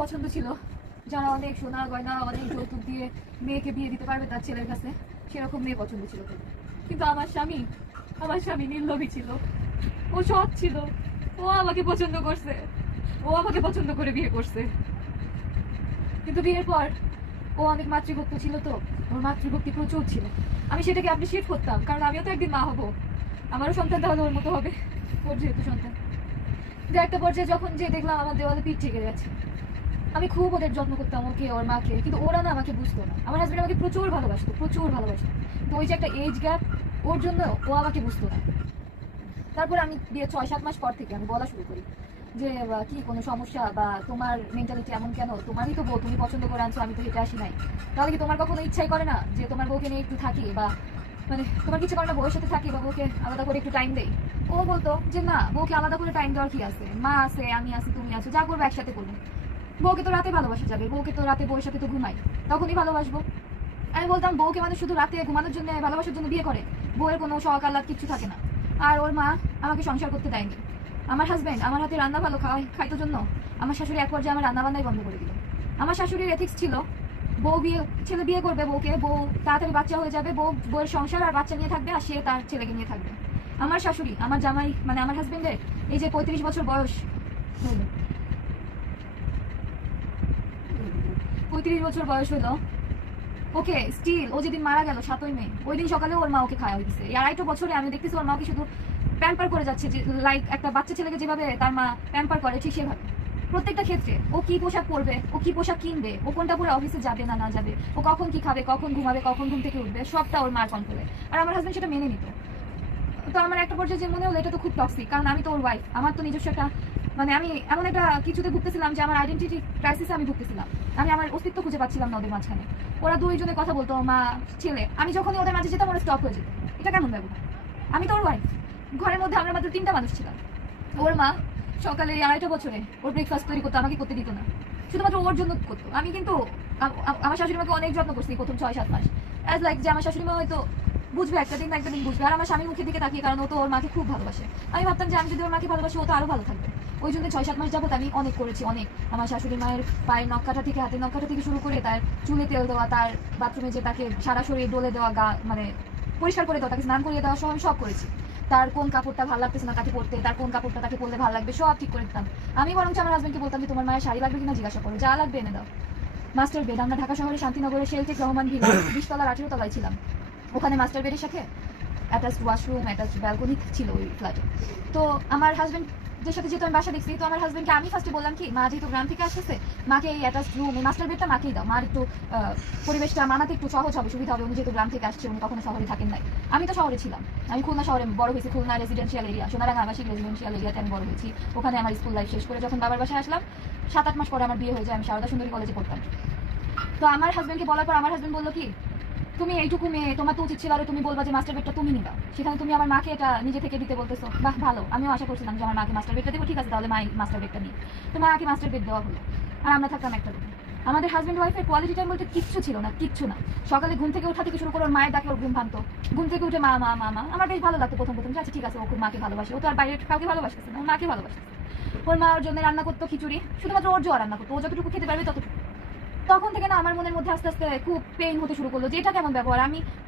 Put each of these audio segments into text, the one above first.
পছন্দ ছিল, যারা অনেক সোনা গয়না অনেক যৌতুক দিয়ে মেয়েকে বিয়ে দিতে পারবে তার ছেলের কাছে, সেরকম মেয়ে পছন্দ ছিল। কিন্তু আমার স্বামী নির্লোভী ছিল, ও সৎ ছিল, ও আমাকে পছন্দ করছে, ও আমাকে পছন্দ করে বিয়ে করছে। কিন্তু বিয়ের পর ও অনেক মাতৃভক্ত ছিল, তো ওর মাতৃভক্তি প্রচুর ছিল। আমি সেটাকে অ্যাপ্রিশিয়েট করতাম, কারণ আমিও তো একদিন মা হবো, আমারও সন্তান তাহলে ওর মতো হবে, ওর যেহেতু সন্তান। যে একটা পর্যায়ে যখন যে দেখলাম আমার দেওয়ালে পিঠ থেকে গেছে, আমি খুব ওদের যত্ন করতাম, ওকে ওর মাকে, কিন্তু ওরা না আমাকে বুঝতো না। আমার হাজবেন্ড আমাকে প্রচুর ভালোবাসতো। তো ওই যে একটা এজ গ্যাপ, ওর জন্য ও আমাকে বুঝতো না। তারপর আমি বিয়ে 6-7 মাস পর থেকে আমি বলা শুরু করি যে কি কোনো সমস্যা, বা তোমার মেন্টালিটি এমন কেন, তোমারই তো বউ, তুমি পছন্দ করে আনছো, আমি তো হেঁটে আসি নাই, তাহলে কি তোমার কখনো ইচ্ছাই করে না যে তোমার বউকে নিয়ে একটু থাকি, বা মানে তোমার কিছু করে না বউয়ের সাথে থাকি, বা বউকে আলাদা করে একটু টাইম দেই? ও বলতো যে না, বউকে আলাদা করে টাইম দেওয়ার কি আছে, মা আছে, আমি আছি, তুমি আছো, যা করবো একসাথে করবো। বউকে তো রাতে ভালোবাসা যাবে, বউকে তো রাতে বউয়ের সাথে তো ঘুমাই, তখনই ভালোবাসবো। আমি বলতাম বউকে মানে শুধু রাতে ঘুমানোর জন্য, ভালোবাসার জন্য বিয়ে করে, বউয়ের কোনো শখ আহ্লাদ কিছু থাকে না। আর ওর মা আমাকে সংসার করতে দেয়নি। আমার হাজবেন্ড আমার হাতে রান্না ভালো খাইতো জন্য আমার শাশুড়ি এক পর্যায়ে আমার রান্না বান্নাই বন্ধ করে দিল। আমার শাশুড়ির এথিক্স ছিল, ছেলে বিয়ে করবে, বউ তাড়াতাড়ি বাচ্চা হয়ে যাবে, বউয়ের সংসার আর বাচ্চা নিয়ে থাকবে, আর সে তার ছেলেকে নিয়ে থাকবে। আমার শাশুড়ি, আমার জামাই, মানে আমার হাজবেন্ডের এই যে 35 বছর বয়স, 35 বছর বয়স হলো, ওকে স্টিল, ও যেদিন মারা গেল 7ই মে, ওই দিন সকালে ওর মা ওকে খাওয়া হয়েছে। 2.5 বছরে আমি দেখতেছি ওর মাকে শুধু প্যাম্পার করে যাচ্ছে, যে লাইক একটা বাচ্চা ছেলেকে যেভাবে তার মা প্যাম্পার করে, ঠিক সেভাবে প্রত্যেকটা ক্ষেত্রে। ও কি পোশাক পরবে, ও কি পোশাক কিনবে, ও কোনটা পরে অফিসে যাবে না যাবে, ও কখন কি খাবে, কখন ঘুমাবে, কখন ঘুম থেকে উঠবে, সবটা ওর মার কন্ট্রোলে। আর আমার হাজবেন্ড সেটা মেনে নিত। তো আমার একটা পর্যায়ে যে মনে হলো এটা তো খুব টক্সিক, কারণ আমি তো ওর ওয়াইফ, আমার তো নিজস্ব একটা, মানে আমি এমন একটা কিছুতে ভুগতেছিলাম যে আমার আইডেন্টিটি ক্রাইসিসে আমি ভুগতেছিলাম। আমি আমার অস্তিত্ব খুঁজে পাচ্ছিলাম না ওদের মাঝখানে। ওরা দুইজনে কথা বলতো, মা ছেলে, আমি যখনই ওদের মাঝে যেতাম ওরা স্টপ হয়ে যেত। এটা কেমন ব্যবহার? আমি তো ওর ওয়াইফ, ঘরের মধ্যে আমরা মাত্র 3টা মানুষ ছিলাম। ওর মা সকালে 2.5 বছরে ওর ব্রেকফাস্ট তৈরি করতো, আমাকে করতে দিত না, শুধুমাত্র ওর জন্য করতো। আমি কিন্তু আমার শাশুড়ি মাকে অনেক যত্ন করছি প্রথম 6-7 মাস, অ্যাজ লাইক যে আমার শাশুড়ি মা হয়তো বুঝবে, একটা দিন বুঝবে। আর আমার স্বামীর মুখের দিকে তাকিয়ে, কারণ ও তো ওর মাকে খুব ভালোবাসে। আমি ভাবতাম যে আমি যদি ওর মাকে ভালোবাসি, ও তো আরো ভালো থাকবে। ওই জন্য 6-7 মাস যাবত আমি অনেক করেছি, অনেক। আমার শাশুড়ি মায়ের পায়ের নখ কাটা থেকে, হাতের নখ কাটা থেকে শুরু করে, তার চুলে তেল দেওয়া, তার বাথরুমে যে তাকে সারা শরীর ডলে দেওয়া, গা মানে পরিষ্কার করে দেওয়া, তাকে স্নান করিয়ে দেওয়া, সব আমি সব করেছি। তার কোন কাপড়টা ভালো লাগতেছে না তাকে পরতে, তার কোন কাপড়টা তাকে পরলে ভালো লাগবে, সব ঠিক করে দিতাম। আমি বরঞ্চ আমার হাজবেন্ডকে বলতাম যে তোমার মায়ের শাড়ি লাগবে কিনা জিজ্ঞাসা করো, যা লাগবে এনে দাও। মাস্টার বেড, আমরা ঢাকা শহরে শান্তিনগরের শেলটেক রহমান ভিলা 20 তলার 18 তলায় ছিলাম। ওখানে মাস্টার বেডের সাথে অ্যাটাচড ওয়াশরুম, অ্যাটাচড ব্যালকনি ছিল ওই ফ্ল্যাটে। তো আমার হাজবেন্ডের সাথে যেহেতু আমি বাসা দেখছি, তো আমার হাজবেন্ডকে আমি ফার্স্টে বললাম কি, মা যেহেতু গ্রাম থেকে আসতেছে, মাকে এই অ্যাটাচড রুম, এই মাস্টার বেডটা মাকেই দাও, মার একটু পরিবেশটা মানাতে একটু সহজ হবে, সুবিধা হবে। উনি যেহেতু গ্রাম থেকে আসছে, উনি কখনো শহরে থাকেন নাই। আমি তো শহরে ছিলাম, আমি খুলনা শহরে বড় হয়েছি, খুলনা রেসিডেন্সিয়াল এরিয়া, সোনারাঙ্গা আবাসিক রেসিডেন্সিয়াল এরিয়াতে আমি বড় হয়েছি। ওখানে আমার স্কুল লাইফ শেষ করে যখন বাবার বাসায় আসলাম, 7-8 মাস পরে আমার বিয়ে হয়ে যায়, আমি সারদা সুন্দরী কলেজে পড়তাম। তো আমার হাজবেন্ডকে বলার পর আমার হাজবেন্ড বললো কি, তুমি এইটুকু মেয়ে, তোমার তো উচিত ছিল আরো তুমি বলবা যে মাস্টার বেডটা তুমি নিবা, সেখানে তুমি আমার মাকে এটা নিজে থেকে দিতে বলতেছো। বাহ, ভালো, আমিও আশা করছিলাম যে আমার মাকে মাস্টার বেডটা দেবো, ঠিক আছে তাহলে মা মাস্টার বেডটা নিই। তো মাকে মাস্টার বেড দেওয়া হলো, আর আমরা থাকতাম একটা রুমে। আমাদের হাজবেন্ড ওয়াইফের কোয়ালিটি টাইম বলতে কিচ্ছু ছিল না, কিচ্ছু না। সকালে ঘুম থেকে ওঠা থেকে শুরু করে ওর মায়ের ডাকে ওর ঘুম ভাঙতো, ঘুম থেকে উঠে মা মা মা মা। আমার বেশ ভালো লাগতো প্রথম যে আচ্ছা ঠিক আছে, ও খুব মাকে ভালোবাসে, ও তো আর বাইরে কাউকে ভালোবাসতেছে না, ওর মাকে ভালোবাসে। ওর মা ওর জন্য রান্না করতো খিচুড়ি, শুধুমাত্র ওর জোয়া রান্না করতো, ও যতটুকু খেতে পারবে ততটুকু। তখন থেকে না আমার মনের মধ্যে আস্তে আস্তে খুব পেইন হতে শুরু করলো যে এটা কেমন ব্যবহার।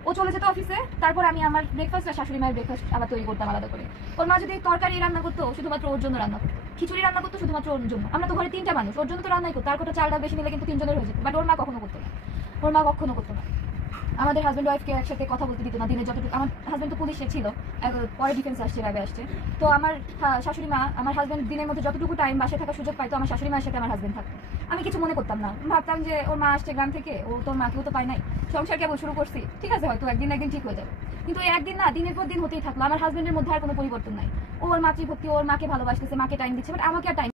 ও চলে যেত অফিসে, তারপর আমি আমার ব্রেকফাস্ট আর শাশুড়ি মায়ের ব্রেকফাস্ট আবার তৈরি করতাম আলাদা করে। ওর মা যদি তরকারি রান্না করতো, শুধুমাত্র ওর জন্য রান্না করতো, খিচুড়ি রান্না করতো শুধুমাত্র ওর জন্য। আমরা তো ঘরে 3টা মানুষ, ওর জন্য তো রান্নাই করতো, তার কথা চাল ডাল বেশি নিলে কিন্তু 3 জনের হয়ে যেত, বাট ওর মা কখনো করতো না, ওর মা কখনো করতো না। আমাদের হাজব্যান্ড ওয়াইফকে একসাথে কথা বলতে দিত না দিনে যতটুকু। আমার হাজব্যান্ড তো পুলিশে ছিল, পরে ডিফেন্স আসছে, র্যাবে আসছে। তো আমার শাশুড়ি মা, আমার হাজব্যান্ড দিনের মধ্যে যতটুকু টাইম বাসায় থাকার সুযোগ পাইতো, আমার শাশুড়ি মায়ের সাথে আমার হাজব্যান্ড থাকতো। আমি কিছু মনে করতাম না, ভাবতাম যে ওর মা আসছে গ্রাম থেকে, ও তোর মাকেও তো পায় নাই, সংসার কেবল শুরু করছি, ঠিক আছে হয়তো একদিন ঠিক হয়ে যাবে। কিন্তু একদিন না, দিনের পর দিন হতেই থাকলো। আমার হাজব্যান্ডের মধ্যে আর কোনো পরিবর্তন নাই, ওর মাতৃভক্তি, ওর মাকে ভালোবাসতেছে, মাকে টাইম দিচ্ছে, বাট আমাকে আর টাইম